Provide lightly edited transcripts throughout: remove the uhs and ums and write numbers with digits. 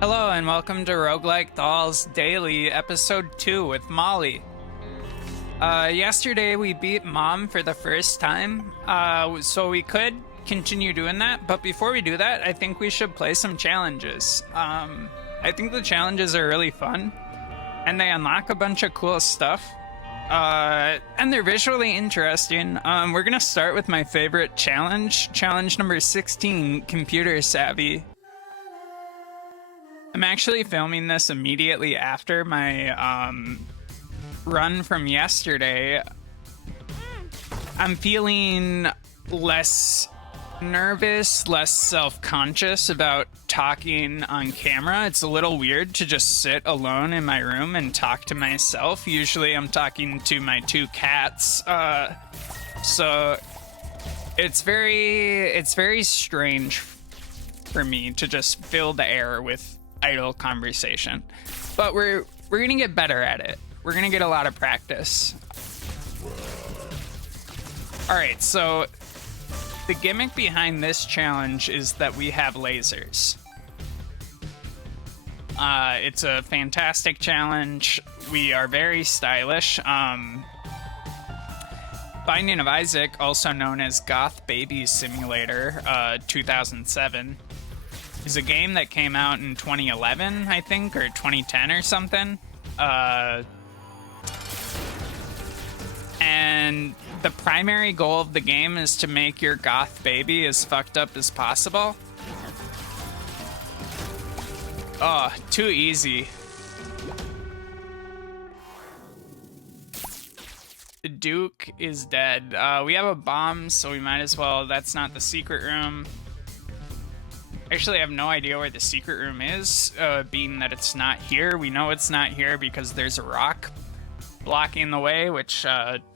Hello and welcome to Roguelike Dolls Daily, Episode 2 with Molly. Yesterday we beat Mom for the first time, so we could continue doing that, but before we do that, I think we should play some challenges. I think the challenges are really fun, and they unlock a bunch of cool stuff, and they're visually interesting. We're gonna start with my favorite challenge number 16, Computer Savvy. I'm actually filming this immediately after my run from yesterday. I'm feeling less nervous, less self-conscious about talking on camera. It's a little weird to just sit alone in my room and talk to myself. Usually I'm talking to my two cats. So it's very strange for me to just fill the air with idle conversation, but we're gonna get better at it. We're gonna get a lot of practice. All right, so the gimmick behind this challenge is that we have lasers. It's a fantastic challenge. We are very stylish. Binding of Isaac, also known as Goth Baby Simulator 2007, is a game that came out in 2011, I think, or 2010 or something. And the primary goal of the game is to make your goth baby as fucked up as possible. Oh, too easy. The Duke is dead. We have a bomb, so we might as well. That's not the secret room. Actually, I have no idea where the secret room is, being that it's not here. We know it's not here because there's a rock blocking the way, which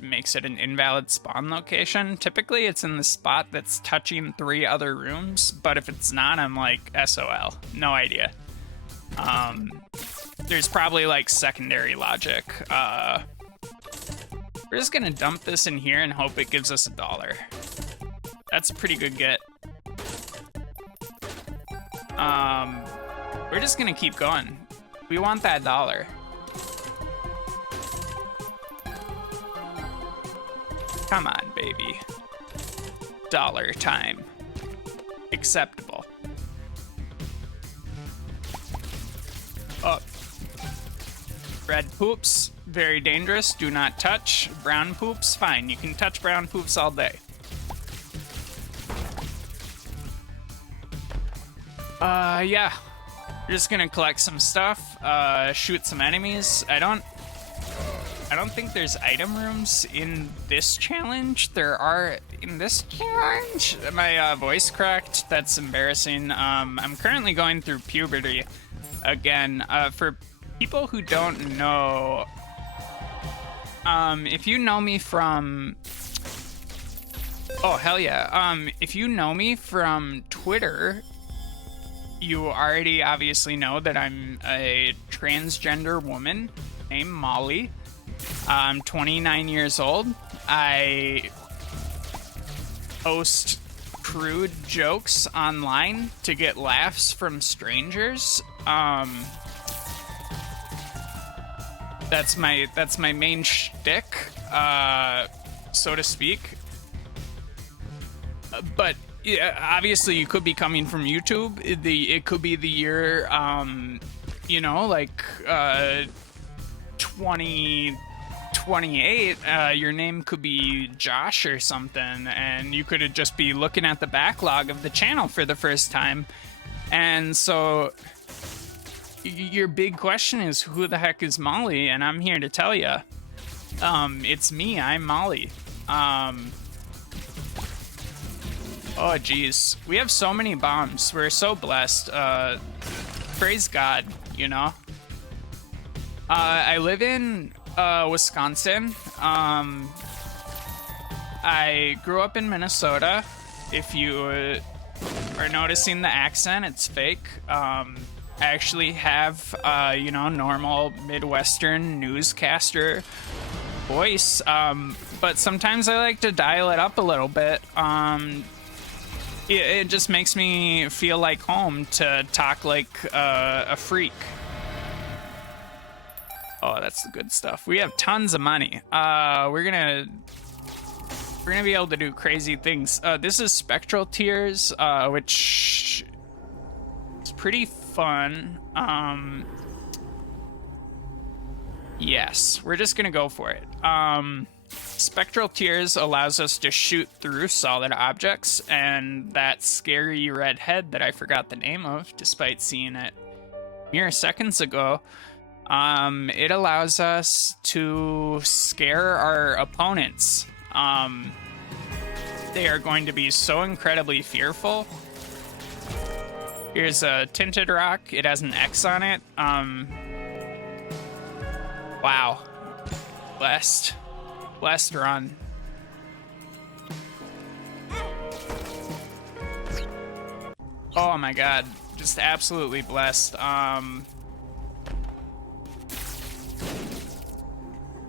makes it an invalid spawn location. Typically, it's in the spot that's touching 3 other rooms, but if it's not, I'm like, SOL. No idea. There's probably, like, secondary logic. We're just gonna dump this in here and hope it gives us $1. That's a pretty good get. We're just gonna keep going. We want that $1. Come on, baby. $1 time. Acceptable. Oh. Red poops, very dangerous. Do not touch. Brown poops, fine. You can touch brown poops all day. Yeah. We're just gonna collect some stuff, shoot some enemies. I don't think there's item rooms in this challenge. There are in this challenge. My voice cracked. That's embarrassing. I'm currently going through puberty again. For people who don't know, if you know me from... Oh, hell yeah. If you know me from Twitter, you already obviously know that I'm a transgender woman named Molly. I'm 29 years old. I post crude jokes online to get laughs from strangers. That's my main shtick, so to speak. But yeah, obviously you could be coming from YouTube. It could be the year, you know, like 2028. Your name could be Josh or something, and you could just be looking at the backlog of the channel for the first time. And so your big question is, who the heck is Molly? And I'm here to tell you, it's me. I'm Molly. Oh, geez. We have so many bombs. We're so blessed. Praise God, you know? I live in Wisconsin. I grew up in Minnesota. If you are noticing the accent, it's fake. I actually have, you know, normal Midwestern newscaster voice. But sometimes I like to dial it up a little bit. it just makes me feel like home to talk like a freak. Oh, that's the good stuff. We have tons of money. We're gonna be able to do crazy things. This is Spectral Tears, which is pretty fun. Yes, we're just gonna go for it. Spectral Tears allows us to shoot through solid objects, and that scary red head that I forgot the name of, despite seeing it mere seconds ago, it allows us to scare our opponents. They are going to be so incredibly fearful. Here's a tinted rock. It has an X on it. Wow. Blessed run. Oh my god. Just absolutely blessed.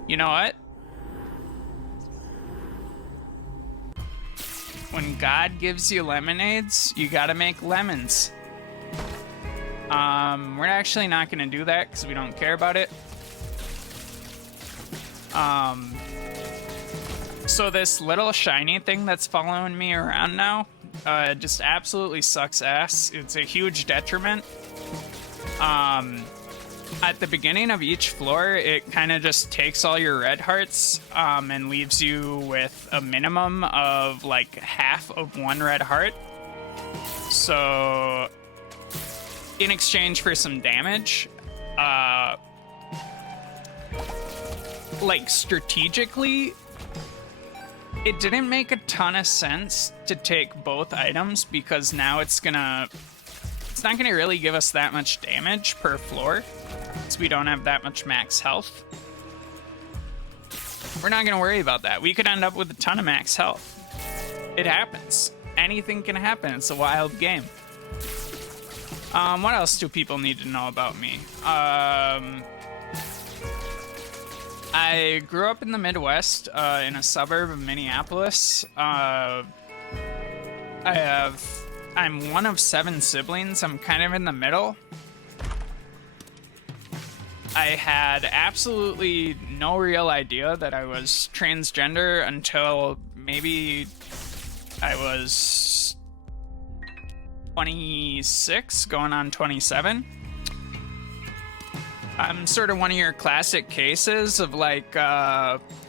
You know what? When God gives you lemonades, you gotta make lemons. We're actually not gonna do that because we don't care about it. So this little shiny thing that's following me around now, just absolutely sucks ass. It's a huge detriment. At the beginning of each floor, it kind of just takes all your red hearts, and leaves you with a minimum of like half of one red heart. So, in exchange for some damage, like strategically, it didn't make a ton of sense to take both items because now it's not gonna really give us that much damage per floor, so we don't have that much max health. We're not gonna worry about that. We could end up with a ton of max health. It happens. Anything can happen. It's a wild game. What else do people need to know about me? I grew up in the Midwest, in a suburb of Minneapolis. I'm one of 7 siblings. I'm kind of in the middle. I had absolutely no real idea that I was transgender until maybe I was 26, going on 27. I'm sort of one of your classic cases of like,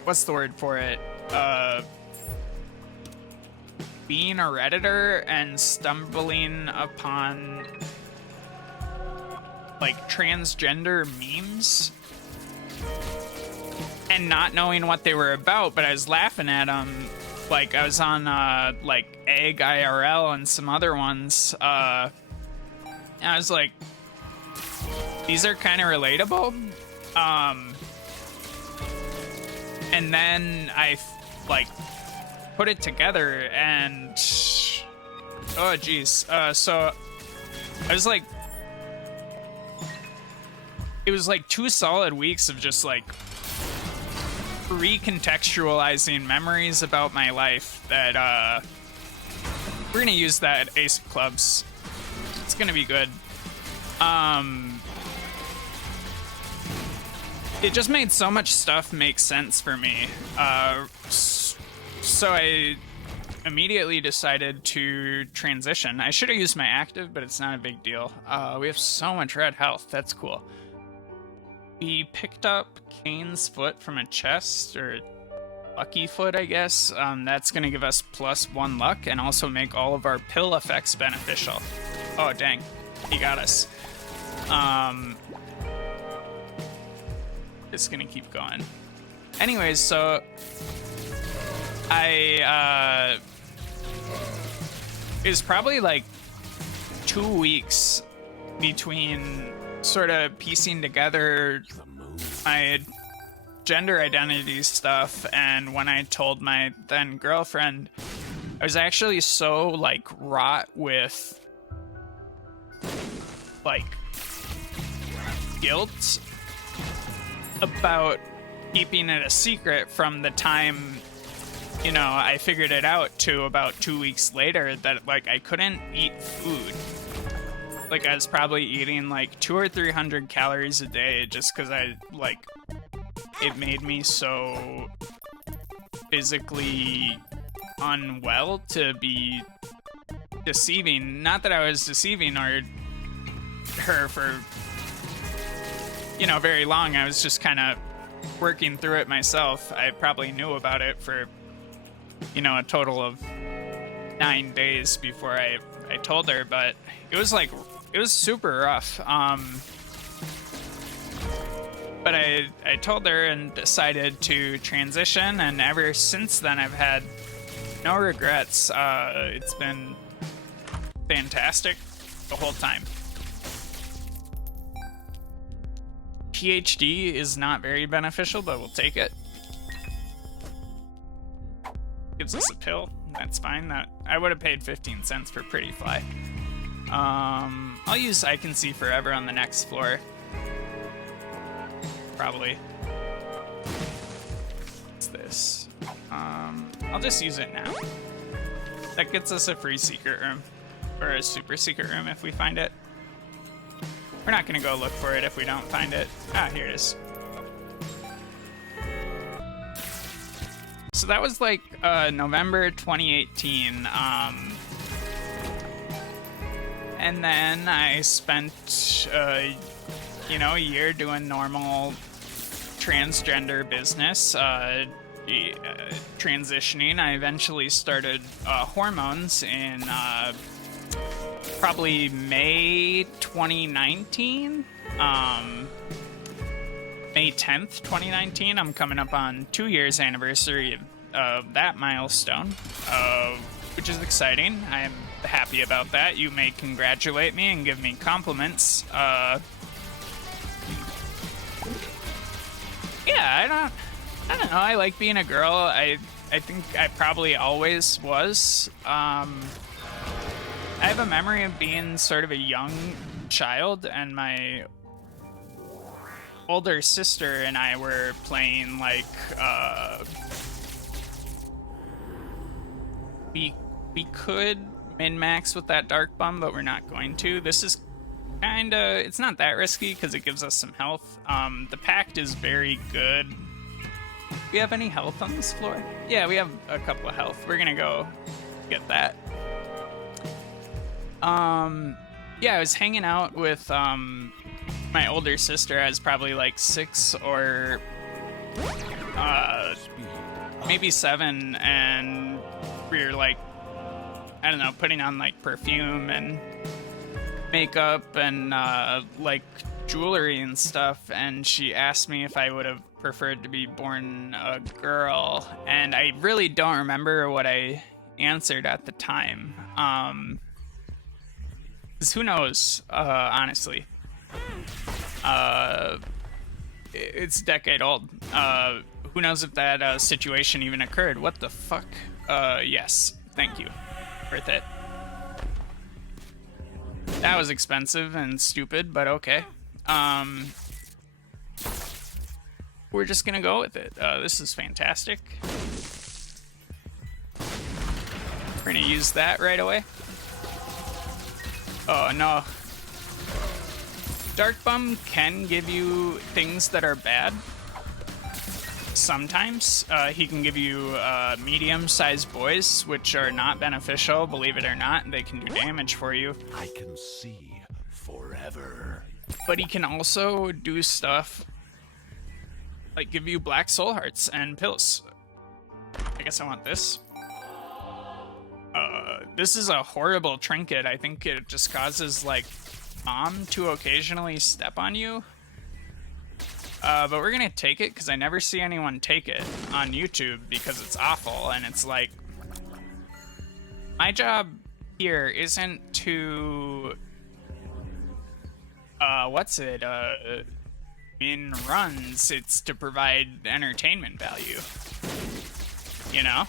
what's the word for it? Being a Redditor and stumbling upon like transgender memes and not knowing what they were about, but I was laughing at them. Like I was on like Egg IRL and some other ones. And I was like, these are kind of relatable. And then I like put it together and oh geez. So I was like, it was like 2 solid weeks of just like recontextualizing memories about my life that we're gonna use that at Ace of Clubs. It's gonna be good. It just made so much stuff make sense for me. So I immediately decided to transition. I should have used my active, but it's not a big deal. We have so much red health. That's cool. We picked up Kane's foot from a chest, or lucky foot, I guess. That's going to give us +1 luck and also make all of our pill effects beneficial. Oh, dang. He got us. It's going to keep going. Anyways, so it was probably like 2 weeks between sort of piecing together my gender identity stuff and when I told my then girlfriend. I was actually so like wrought with like guilt about keeping it a secret from the time you know, I figured it out to about 2 weeks later that, like, I couldn't eat food. Like, I was probably eating, like, 200 or 300 calories a day just because I, like, it made me so physically unwell to be deceiving. Not that I was deceiving her for, you know, very long. I was just kind of working through it myself. I probably knew about it for, you know, a total of 9 days before I told her, but it was like, it was super rough. But I told her and decided to transition, and ever since then I've had no regrets. It's been fantastic the whole time. PhD is not very beneficial, but we'll take it. Gives us a pill. That's fine. That I would have paid 15 cents for Pretty Fly. I'll use I Can See Forever on the next floor. Probably. What's this? I'll just use it now. That gets us a free secret room. Or a super secret room if we find it. We're not gonna go look for it if we don't find it. Ah, here it is. So that was like November 2018. And then I spent, you know, a year doing normal transgender business, transitioning. I eventually started hormones in probably May 2019. May 10th, 2019. I'm coming up on 2 years anniversary of that milestone, which is exciting. I'm happy about that. You may congratulate me and give me compliments. Yeah, I don't know. I like being a girl. I think I probably always was. I have a memory of being sort of a young child, and my older sister and I were playing, like, we could min-max with that Dark Bum, but we're not going to. This is kinda, it's not that risky because it gives us some health. The Pact is very good. Do we have any health on this floor? Yeah, we have a couple of health. We're gonna go get that. Yeah, I was hanging out with, my older sister. I was probably like 6 or maybe 7, and we were like, I don't know, putting on like perfume and makeup and like jewelry and stuff, and she asked me if I would have preferred to be born a girl, and I really don't remember what I answered at the time. 'Cause who knows, honestly. It's a decade old. Who knows if that situation even occurred? What the fuck? Yes, thank you. Worth it. That was expensive and stupid, but okay. We're just gonna go with it. This is fantastic. We're gonna use that right away. Oh no. Dark Bum can give you things that are bad. Sometimes. He can give you medium-sized boys, which are not beneficial, believe it or not. They can do damage for you. I can see forever. But he can also do stuff like give you black soul hearts and pills. I guess I want this. This is a horrible trinket. I think it just causes, like, Mom to occasionally step on you. But we're gonna take it because I never see anyone take it on YouTube because it's awful, and it's like, my job here isn't to in runs, it's to provide entertainment value, you know,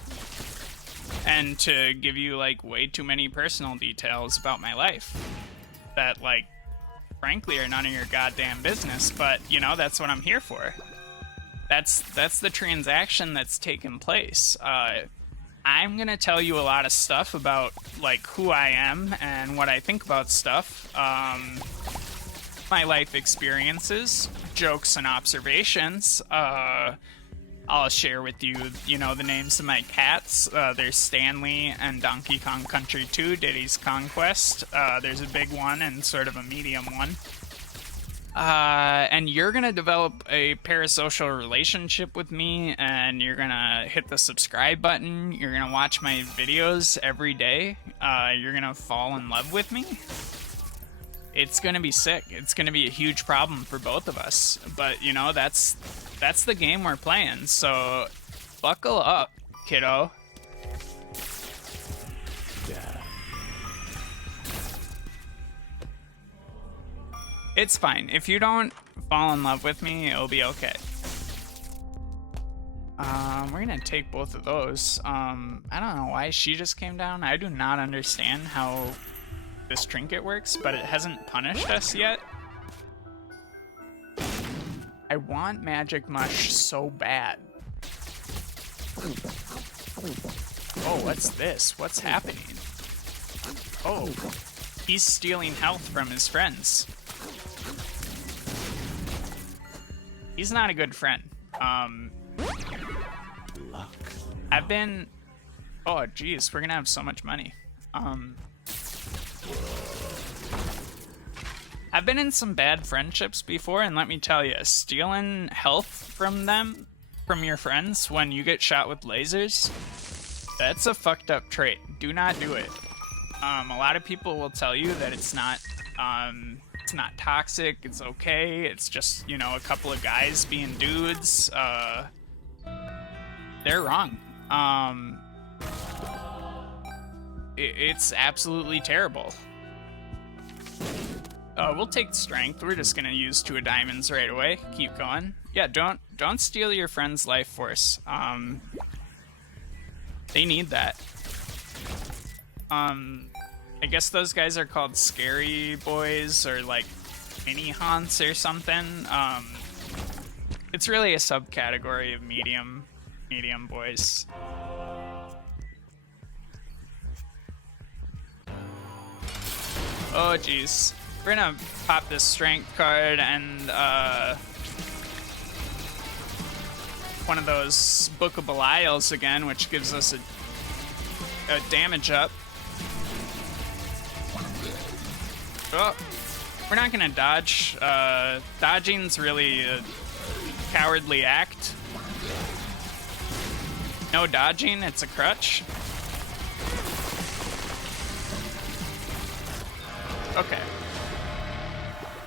and to give you like way too many personal details about my life that, like, frankly are none of your goddamn business, but you know, that's what I'm here for. That's the transaction that's taken place. I'm gonna tell you a lot of stuff about like who I am and what I think about stuff, my life experiences, jokes and observations. I'll share with you, you know, the names of my cats. There's Stanley and Donkey Kong Country 2, Diddy's Conquest. There's a big one and sort of a medium one. And you're gonna develop a parasocial relationship with me, and you're gonna hit the subscribe button. You're gonna watch my videos every day. You're gonna fall in love with me. It's gonna be sick. It's gonna be a huge problem for both of us. But you know, that's the game we're playing. So buckle up, kiddo. Yeah. It's fine. If you don't fall in love with me, it'll be okay. We're gonna take both of those. I don't know why she just came down. I do not understand how this trinket works, but it hasn't punished us yet. I want magic mush so bad. Oh, what's this? What's happening? Oh, he's stealing health from his friends. He's not a good friend. Luck. I've been... Oh, geez, we're gonna have so much money. I've been in some bad friendships before, and let me tell you, stealing health from them, from your friends, when you get shot with lasers, that's a fucked up trait. Do not do it. A lot of people will tell you that it's not toxic, it's okay, it's just, you know, a couple of guys being dudes. They're wrong. It's absolutely terrible. We'll take strength. We're just gonna use 2 diamonds right away. Keep going. Yeah, don't steal your friend's life force. They need that. I guess those guys are called scary boys or like mini haunts or something. It's really a subcategory of medium boys. Oh geez. We're gonna pop this strength card and one of those Book of Belials again, which gives us a damage up. Oh, we're not gonna dodge. Dodging's really a cowardly act. No dodging, it's a crutch. Okay.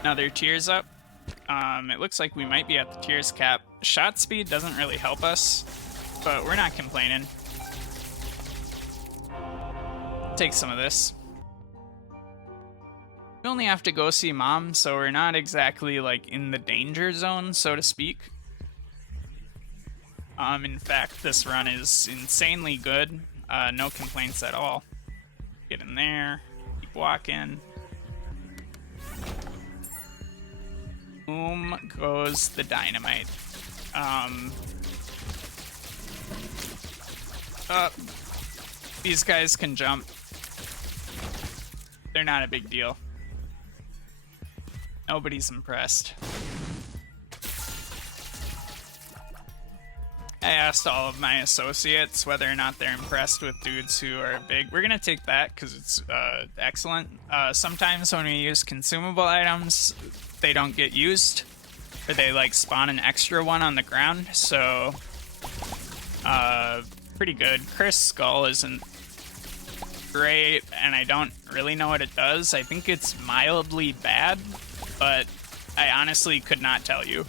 Another tears up. It looks like we might be at the tears cap. Shot speed doesn't really help us, but we're not complaining. Take some of this. We only have to go see Mom, so we're not exactly like in the danger zone, so to speak. In fact, this run is insanely good. No complaints at all. Get in there, keep walking. Boom goes the dynamite. These guys can jump. They're not a big deal. Nobody's impressed. I asked all of my associates whether or not they're impressed with dudes who are big. We're gonna take that because it's excellent. Sometimes when we use consumable items, they don't get used, or they like spawn an extra one on the ground, so pretty good. Chris Skull isn't great, and I don't really know what it does. I think it's mildly bad, but I honestly could not tell you.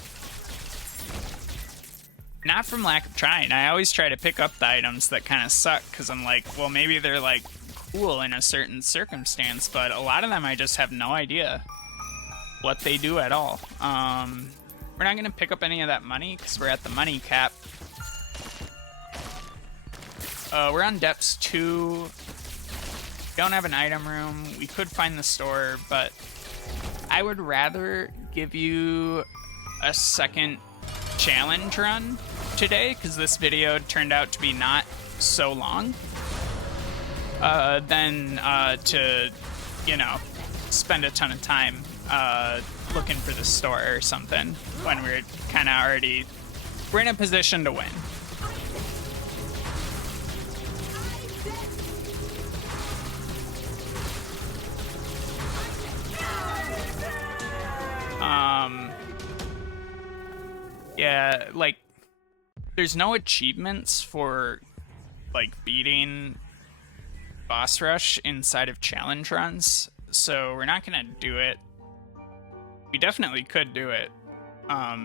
Not from lack of trying. I always try to pick up the items that kind of suck, because I'm like, well, maybe they're like cool in a certain circumstance, but a lot of them I just have no idea what they do at all. We're not gonna pick up any of that money because we're at the money cap. We're on depths 2. Don't have an item room. We could find the store, but I would rather give you a second challenge run today because this video turned out to be not so long than to, you know, spend a ton of time looking for the store or something when we're kind of already, we're in a position to win. Yeah, like, there's no achievements for, like, beating boss rush inside of challenge runs, so we're not gonna do it. We definitely could do it, but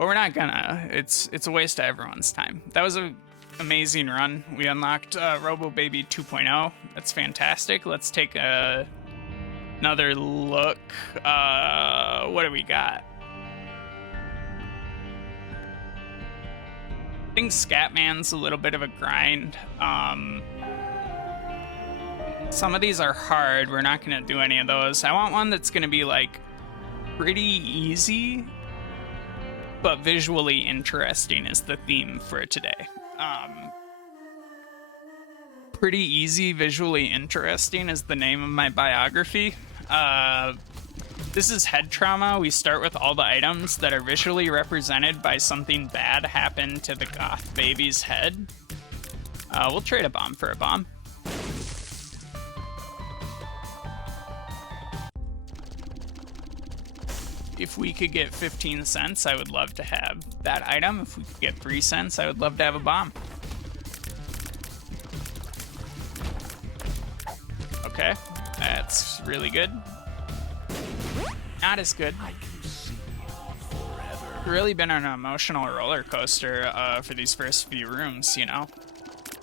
we're not gonna. It's a waste of everyone's time. That was an amazing run. We unlocked Robo Baby 2.0. That's fantastic. Let's take another look. What do we got? I think Scatman's a little bit of a grind. Some of these are hard. We're not going to do any of those. I want one that's going to be, like, pretty easy, but visually interesting is the theme for today. Pretty easy, visually interesting is the name of my biography. This is head trauma. We start with all the items that are visually represented by something bad happened to the goth baby's head. We'll trade a bomb for a bomb. If we could get 15 cents, I would love to have that item. If we could get 3 cents, I would love to have a bomb. Okay, that's really good. Not as good. It's really been an emotional roller coaster for these first few rooms, you know?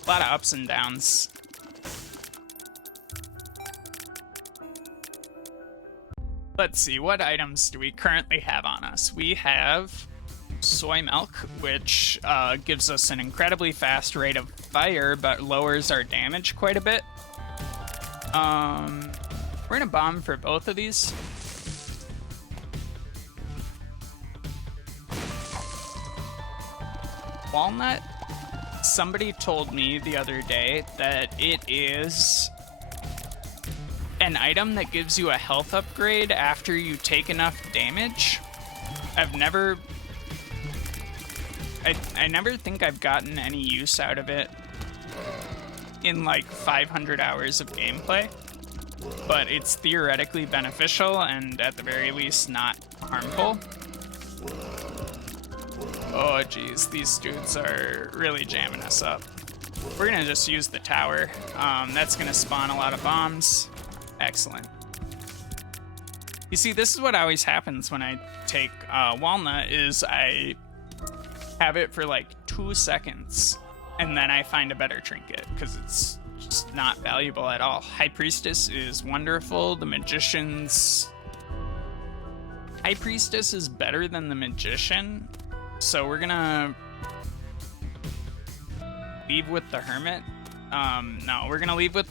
A lot of ups and downs. Let's see, what items do we currently have on us? We have soy milk, which gives us an incredibly fast rate of fire, but lowers our damage quite a bit. We're gonna bomb for both of these. Walnut, somebody told me the other day that it is an item that gives you a health upgrade after you take enough damage. I've never... I never think I've gotten any use out of it in like 500 hours of gameplay, but it's theoretically beneficial and at the very least not harmful. Oh geez, these dudes are really jamming us up. We're gonna just use the tower. That's gonna spawn a lot of bombs. Excellent. You see, this is what always happens when I take Walnut, is I have it for like 2 seconds, and then I find a better trinket, because it's just not valuable at all. High Priestess is wonderful. The Magician's... High Priestess is better than the Magician, so we're gonna leave with the Hermit. No, we're gonna leave with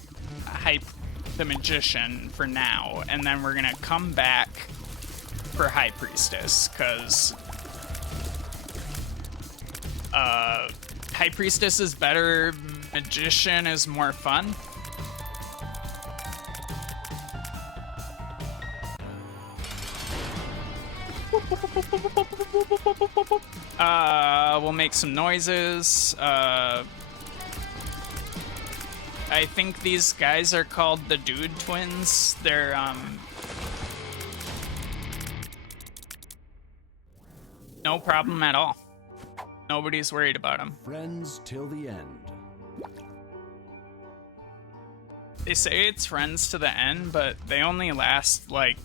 the Magician for now, and then we're gonna come back for High Priestess, because High Priestess is better, Magician is more fun. We'll make some noises. I think these guys are called the Dude Twins. They're, no problem at all. Nobody's worried about them. Friends till the end. They say it's friends to the end, but they only last, like,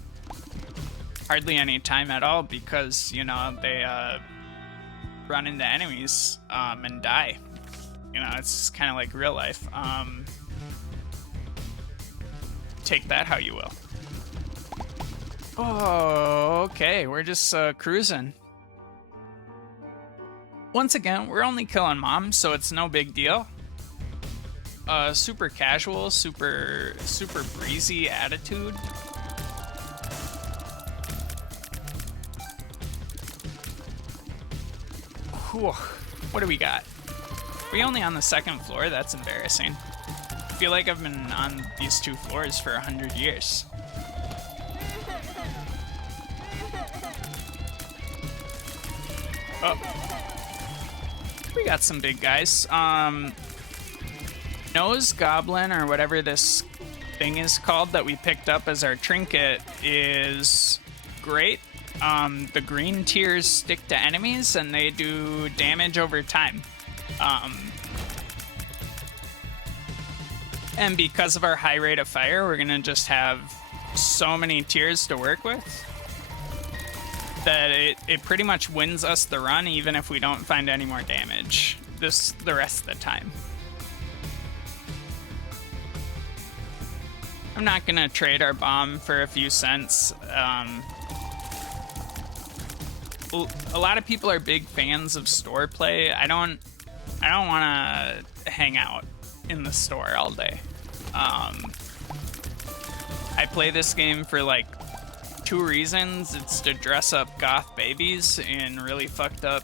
hardly any time at all because, you know, they, run into enemies, and die. You know, it's kind of like real life. Take that how you will. Oh, okay, we're just, cruising. Once again, we're only killing Mom, so it's no big deal. Super casual, super breezy attitude. Whew. What do we got? we only on the second floor? That's embarrassing. I feel like I've been on these 2 floors for 100 years. Oh. We got some big guys. Nose Goblin, or whatever this thing is called that we picked up as our trinket, is great. The green tears stick to enemies and they do damage over time. And because of our high rate of fire, we're gonna just have so many tears to work with that it pretty much wins us the run even if we don't find any more damage the rest of the time. I'm not gonna trade our bomb for a few cents. A lot of people are big fans of store play. I don't want to hang out in the store all day. I play this game for like 2 reasons. It's to dress up goth babies in really fucked up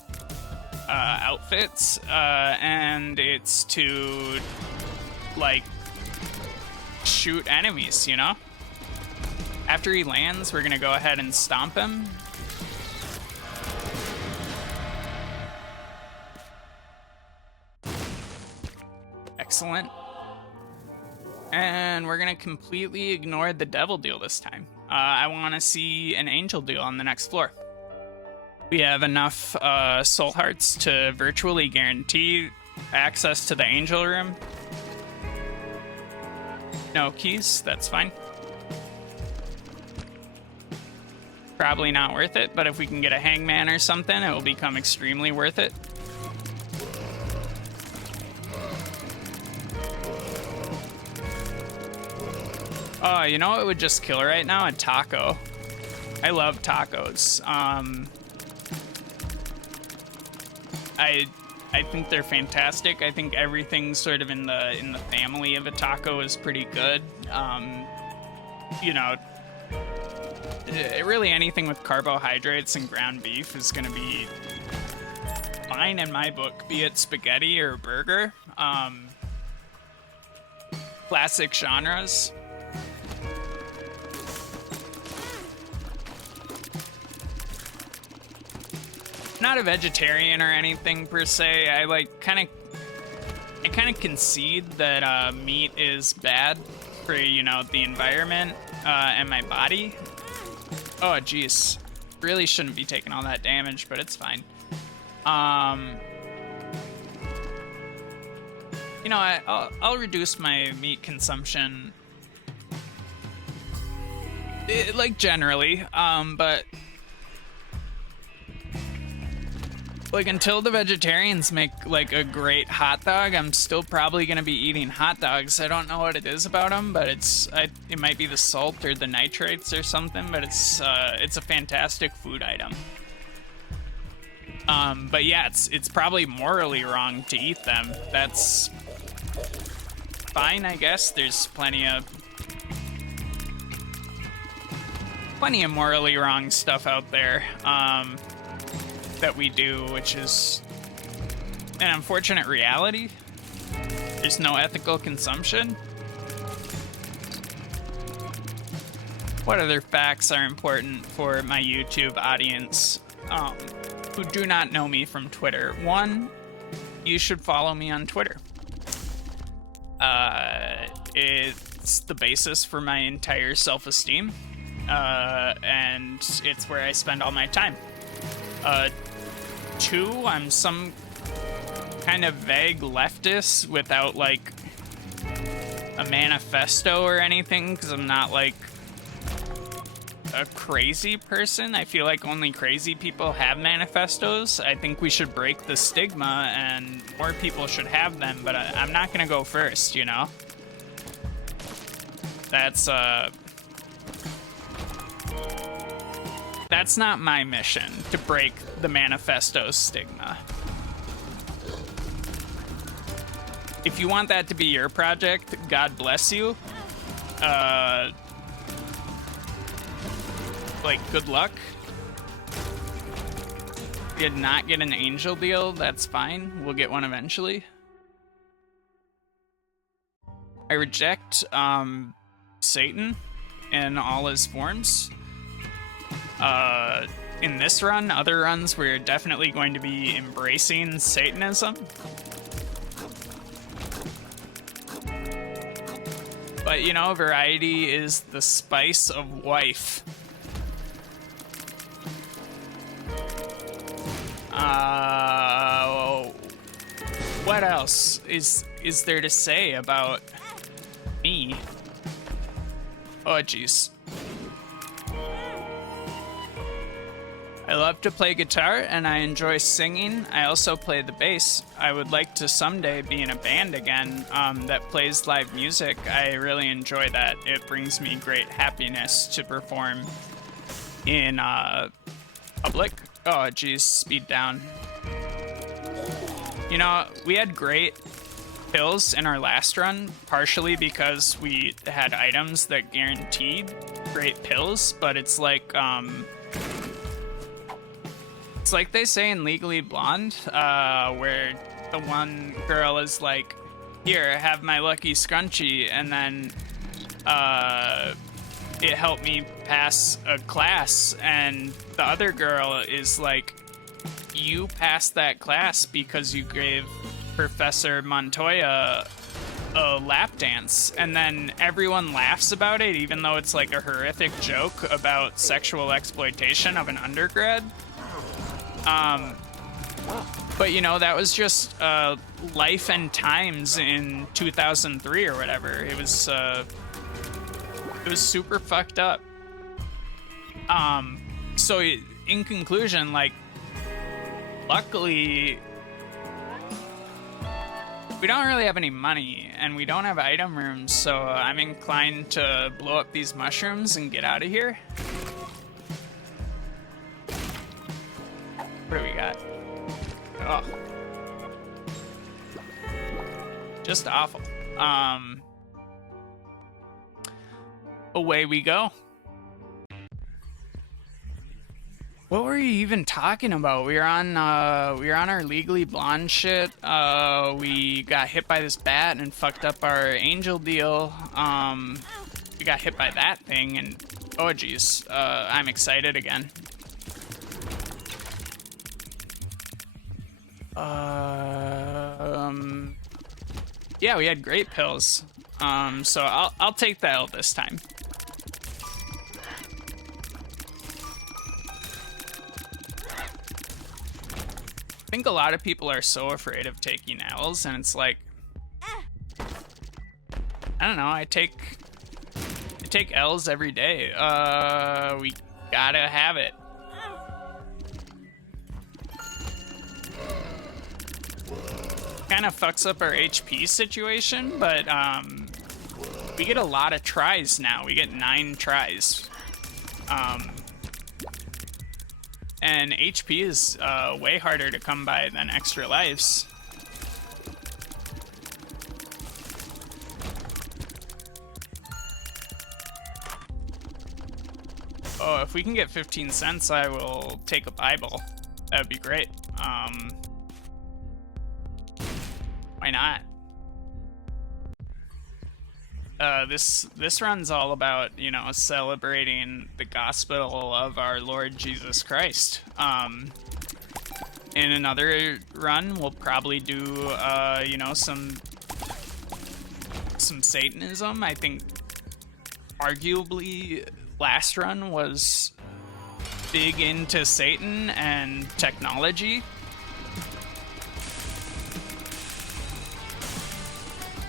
outfits, and it's to like shoot enemies, you know? After he lands, we're gonna go ahead and stomp him. Excellent. And we're gonna completely ignore the devil deal this time. I want to see an angel deal on the next floor. We have enough soul hearts to virtually guarantee access to the angel room. No keys, that's fine. Probably not worth it, but if we can get a hangman or something, it will become extremely worth it. Oh, you know what would just kill right now? A taco. I love tacos. I think they're fantastic. I think everything sort of in the family of a taco is pretty good. You know, really anything with carbohydrates and ground beef is gonna be fine in my book, be it spaghetti or burger. Classic genres. Not a vegetarian or anything per se. I like kind of concede that meat is bad for, you know, the environment and my body. Oh jeez, really shouldn't be taking all that damage, but it's fine. You know, I'll reduce my meat consumption, like generally, but like until the vegetarians make like a great hot dog, I'm still probably gonna be eating hot dogs. I don't know what it is about them, but it might be the salt or the nitrates or something, but it's a fantastic food item. But yeah, it's probably morally wrong to eat them. That's fine, I guess. There's plenty of morally wrong stuff out there. That we do, which is an unfortunate reality. There's no ethical consumption. What other facts are important for my YouTube audience who do not know me from Twitter? 1, you should follow me on Twitter. It's the basis for my entire self-esteem, and it's where I spend all my time. 2, I'm some kind of vague leftist without like a manifesto or anything, because I'm not like a crazy person. I feel like only crazy people have manifestos. I think we should break the stigma and more people should have them, but I'm not gonna go first, you know? That's not my mission, to break the manifesto stigma. If you want that to be your project, God bless you. Like, good luck. Did not get an angel deal, that's fine. We'll get one eventually. I reject Satan in all his forms. In this run, other runs, we're definitely going to be embracing Satanism. But, you know, variety is the spice of life. What else is there to say about me? Oh, jeez. I love to play guitar and I enjoy singing. I also play the bass. I would like to someday be in a band again that plays live music. I really enjoy that. It brings me great happiness to perform in public. Oh, geez, speed down. You know, we had great kills in our last run, partially because we had items that guaranteed great pills, but it's like they say in Legally Blonde, where the one girl is like, here, have my lucky scrunchie, and then it helped me pass a class, and the other girl is like, you passed that class because you gave Professor Montoya a lap dance, and then everyone laughs about it, even though it's like a horrific joke about sexual exploitation of an undergrad. But you know, that was just life and times in 2003 or whatever. It was super fucked up. So in conclusion, like, luckily we don't really have any money and we don't have item rooms, so I'm inclined to blow up these mushrooms and get out of here. What do we got? Oh. Just awful. Away we go. What were you even talking about? We were on our Legally Blonde shit. We got hit by this bat and fucked up our angel deal. We got hit by that thing and oh geez, I'm excited again. Yeah, we had great pills. So I'll take the L this time. I think a lot of people are so afraid of taking L's, and it's like, I don't know, I take L's every day. We gotta have it. Kind of fucks up our HP situation, but we get a lot of tries now. We get 9 tries. And HP is way harder to come by than extra lives. Oh, if we can get 15 cents, I will take a Bible. That would be great. Why not? This run's all about, you know, celebrating the gospel of our Lord Jesus Christ. In another run, we'll probably do, you know, some Satanism. I think arguably last run was big into Satan and technology.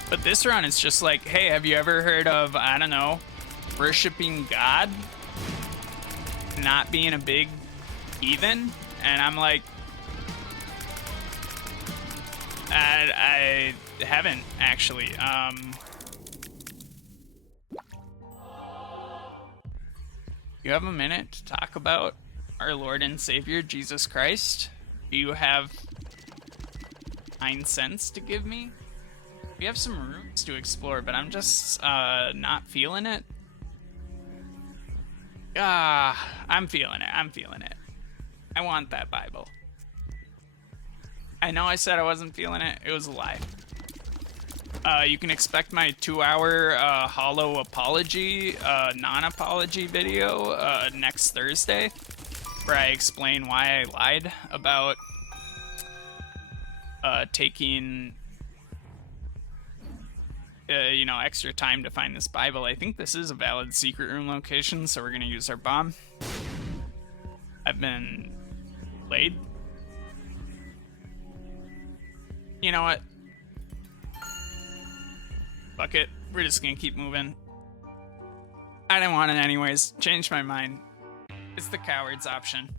But this run is just like, hey, have you ever heard of, I don't know, worshiping God? Not being a big heathen? And I'm like, I haven't, actually. You have a minute to talk about our Lord and Savior, Jesus Christ? Do you have 9 cents to give me? We have some rooms to explore, but I'm just not feeling it. I'm feeling it. I'm feeling it. I want that Bible. I know I said I wasn't feeling it. It was a lie. You can expect my 2-hour hollow apology, non-apology video next Thursday, where I explain why I lied about taking, you know, extra time to find this Bible. I think this is a valid secret room location, so we're gonna use our bomb. I've been laid. You know what? Fuck it. We're just gonna keep moving. I didn't want it anyways. Changed my mind. It's the coward's option.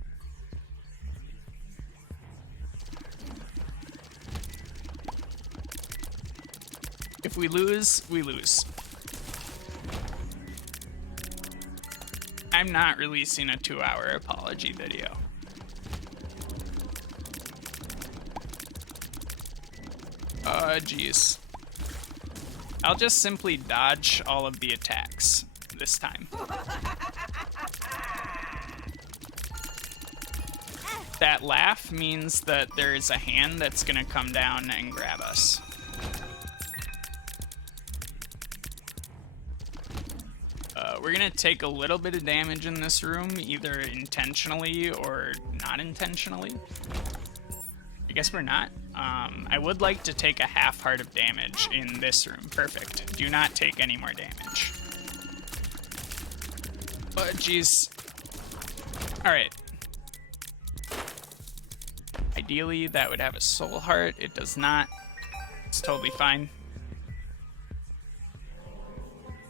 If we lose, we lose. I'm not releasing a 2-hour apology video. Geez. I'll just simply dodge all of the attacks this time. That laugh means that there's a hand that's gonna come down and grab us. We're gonna take a little bit of damage in this room, either intentionally or not intentionally. I guess we're not. I would like to take a half heart of damage in this room. Perfect. Do not take any more damage. Oh, jeez. Alright. Ideally, that would have a soul heart. It does not. It's totally fine.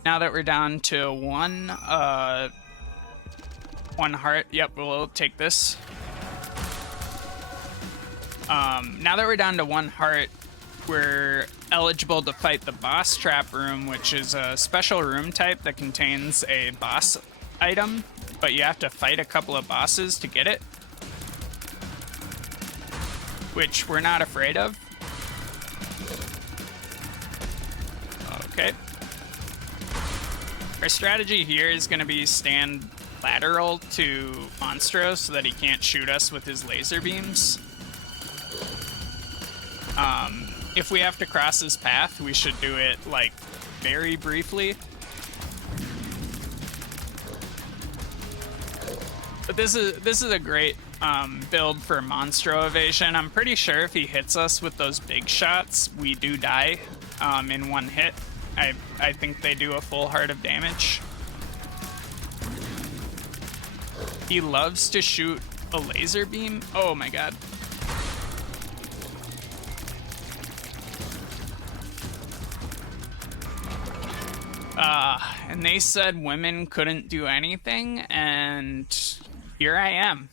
Now that we're down to one heart, yep, we'll take this. Now that we're down to 1 heart, we're eligible to fight the boss trap room, which is a special room type that contains a boss item, but you have to fight a couple of bosses to get it, which we're not afraid of. Okay. Our strategy here is going to be stand lateral to Monstro so that he can't shoot us with his laser beams. If we have to cross his path, we should do it, like, very briefly. But this is a great build for Monstro evasion. I'm pretty sure if he hits us with those big shots, we do die in 1 hit. I think they do a full heart of damage. He loves to shoot a laser beam. Oh my god. And they said women couldn't do anything, and here I am,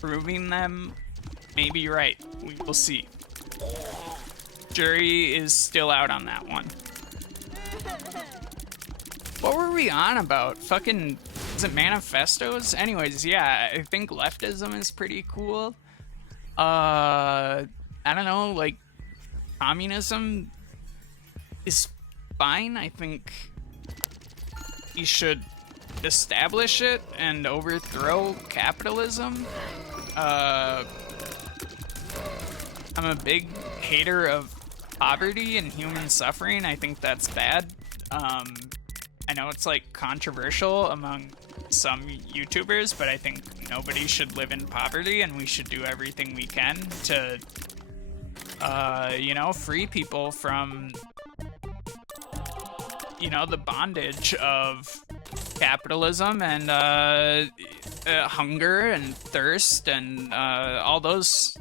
proving them maybe right. We will see. Jury is still out on that one. What were we on about? Fucking, is it manifestos? Anyways, yeah, I think leftism is pretty cool. I don't know, like, communism is fine. I think he should establish it and overthrow capitalism. I'm a big hater of poverty and human suffering. I think that's bad. I know it's like controversial among some YouTubers, but I think nobody should live in poverty, and we should do everything we can to, you know, free people from, you know, the bondage of capitalism and hunger and thirst and all those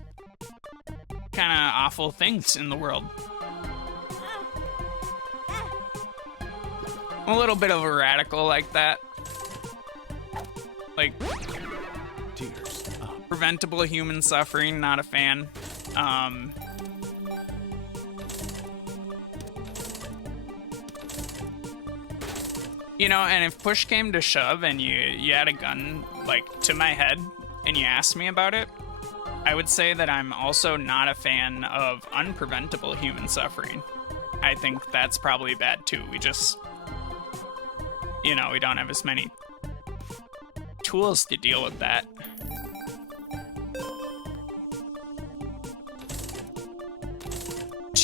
kind of awful things in the world. I'm a little bit of a radical like that. Like, preventable human suffering, not a fan. You know, and if push came to shove and you had a gun, like, to my head and you asked me about it, I would say that I'm also not a fan of unpreventable human suffering. I think that's probably bad too. We just, you know, we don't have as many tools to deal with that.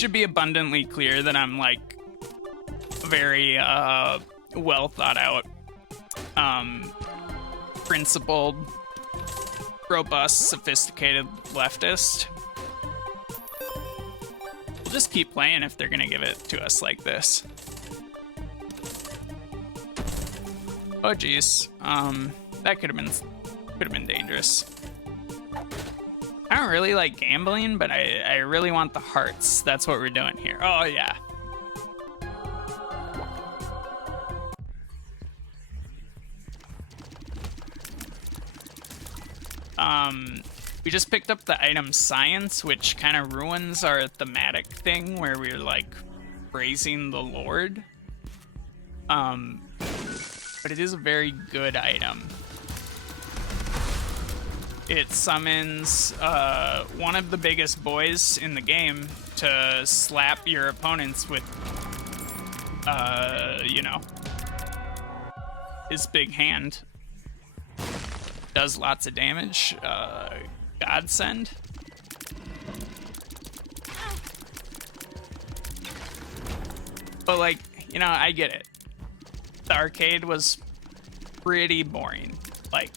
should be abundantly clear that I'm like very well thought out, principled, robust, sophisticated leftist. We'll just keep playing if they're gonna give it to us like this. Oh geez, that could have been dangerous. I don't really like gambling, but I really want the hearts. That's what we're doing here. Oh yeah. We just picked up the item science, which kind of ruins our thematic thing where we're like praising the Lord. But it is a very good item. It summons one of the biggest boys in the game to slap your opponents with, you know, his big hand. Does lots of damage. Godsend. But like, you know, I get it. The arcade was pretty boring. Like,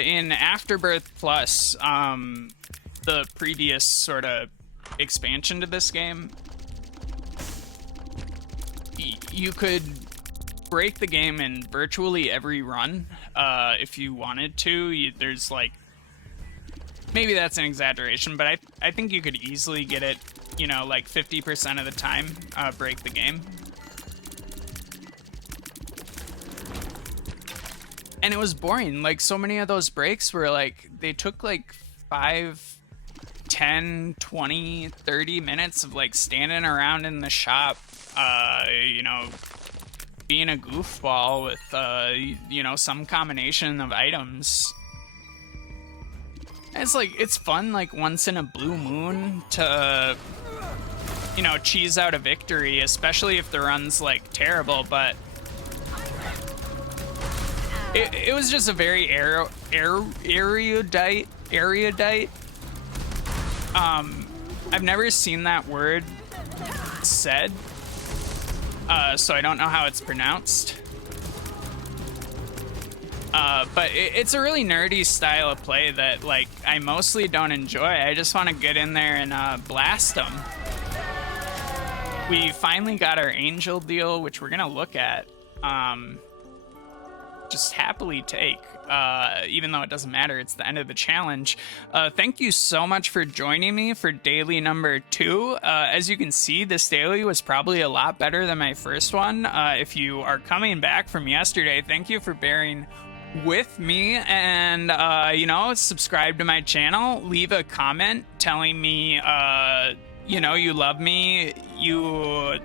in Afterbirth Plus, the previous sort of expansion to this game, you could break the game in virtually every run if you wanted to. There's like, maybe that's an exaggeration, but I think you could easily get it, you know, like 50% of the time, break the game. And it was boring. Like, so many of those breaks were like, they took like 5, 10, 20, 30 minutes of like standing around in the shop, you know, being a goofball with, you know, some combination of items. And it's like, it's fun like once in a blue moon to, you know, cheese out a victory, especially if the run's like terrible, but it was just a very erudite. I've never seen that word said, so I don't know how it's pronounced. But it's a really nerdy style of play that, like, I mostly don't enjoy. I just want to get in there and blast them. We finally got our angel deal, which we're gonna look at. Just happily take, even though it doesn't matter, it's the end of the challenge. Thank you so much for joining me for daily number 2. As you can see, this daily was probably a lot better than my first one. If you are coming back from yesterday, thank you for bearing with me, and you know, subscribe to my channel, leave a comment telling me you know, you love me, you